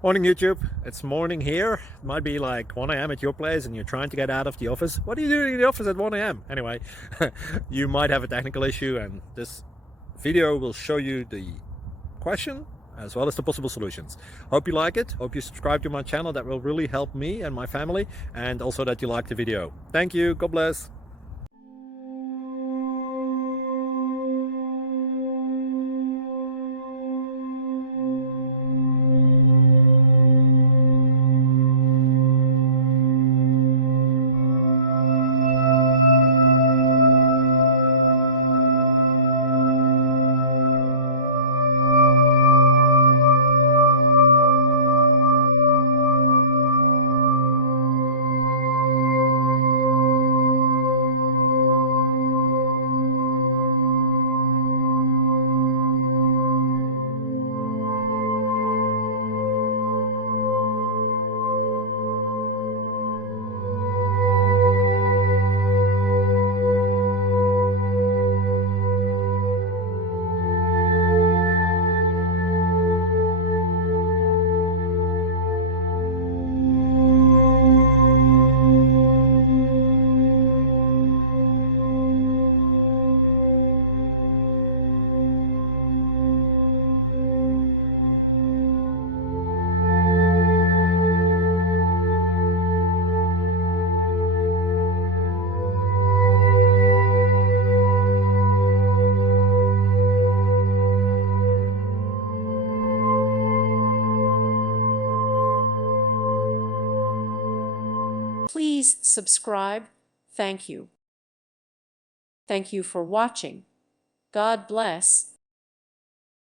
Morning YouTube, it's morning here. It might be like 1 a.m. at your place and you're trying to get out of the office. What are you doing in the office at 1 a.m.? Anyway, you might have a technical issue and this video will show you the question as well as the possible solutions. Hope you like it, hope you subscribe to my channel. That will really help me and my family, and also that you like the video. Thank you, God bless. Please subscribe. Thank you. Thank you for watching. God bless.